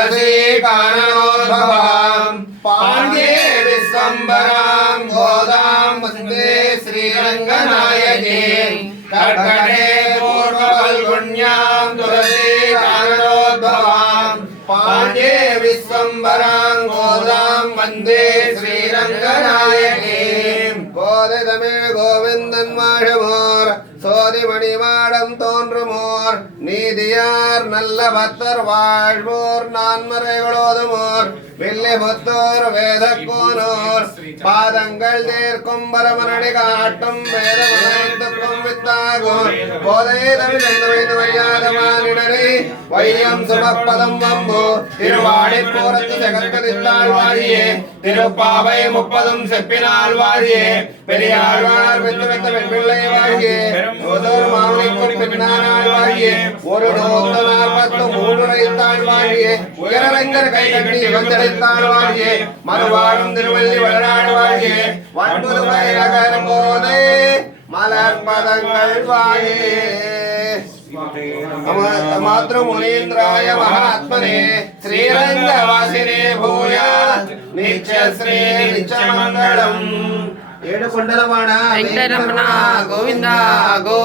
तुलसी काननोद्भवां पाण्ड्ये विश्वम्भरां गोदां वन्दे श्रीरङ्गनायके कर्कटे पूर्वफल्गुण्यां तुलसी काननोद्भवां पाण्ड्ये विश्वम्भरां गोदां वन्दे श्रीरङ्गनायके गोदितमे गोविन्दन् माषमोर சோதி மணிமாடம் தோன்றுமோர் நீதியார் நல்ல பக்தர் வாழ்வோர் நான்மறைகளோதுமோர் வில்லி புத்தோர் வேதக்கோனோர் பாதங்கள் தேர்க்கும் பரமனடி காட்டும் வேதமனைத்துக்கும் வித்தாகும் போதை தமிழ் வையாதமானிடரை வையம் சுமப்பதம் வம்பு திருவாடி போரத்து ஜகத்ததித்தாள் வாழியே திருப்பாவை 30 செப்பினால் வாழியே பெரியாழ்வார் வெத்து வெத்த வெண்பிள்ளை வாழியே ஒரு மாமலைக்கும் பின்னாள் வாழியே ஒரு 143 வாழியே உயரங்கர் கை கட்டி வந்தடைத்தாள் வாழியே மறுவாழும் திருவள்ளி வளநாடு வாழியே வன்புதுமை நகர் போதே மலர்பதங்கள் வாழியே मातृमुनीन्द्राय महात्मने श्रीरंगवासिने भूयात् नित्यश्री नित्यमंगलम्. 7 కొండలవాడ వెంకటరమణ గోవింద గో